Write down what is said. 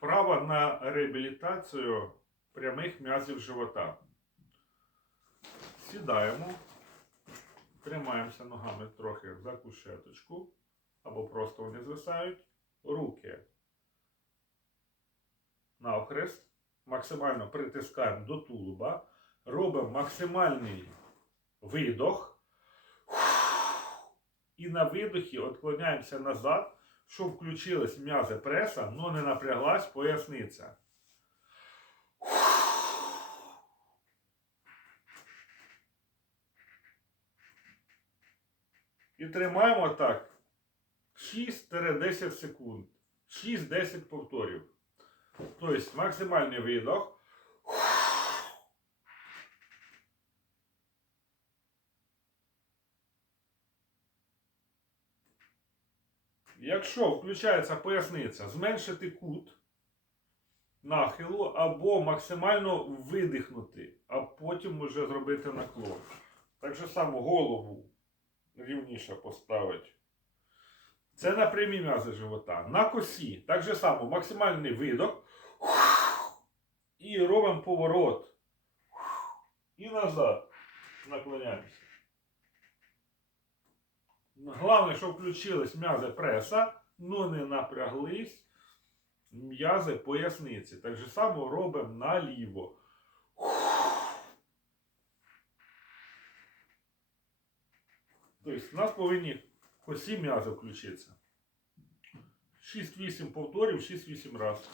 Вправа на реабілітацію прямих м'язів живота. Сідаємо, тримаємося ногами трохи за кушеточку, або просто вони звисають. Руки навхрест, максимально притискаємо до тулуба, робимо максимальний видох. І на видохі відклоняємося назад, щоб включились м'язи преса, але не напряглась поясниця. І тримаємо так 6-10 секунд. 6-10 повторів. Тобто максимальний видох. Якщо включається поясниця, зменшити кут нахилу або максимально видихнути, а потім вже зробити наклон. Так же само голову рівніше поставити. Це на прямі м'язи живота. На косі. Так же само максимальний видох. І робимо поворот. І назад. Наклоняємося. Головне, щоб включились м'язи преса, але не напряглись м'язи поясниці. Так же само робимо наліво. Тобто у нас повинні косі м'язи включитися. 6-8 повторів, 6-8 разів.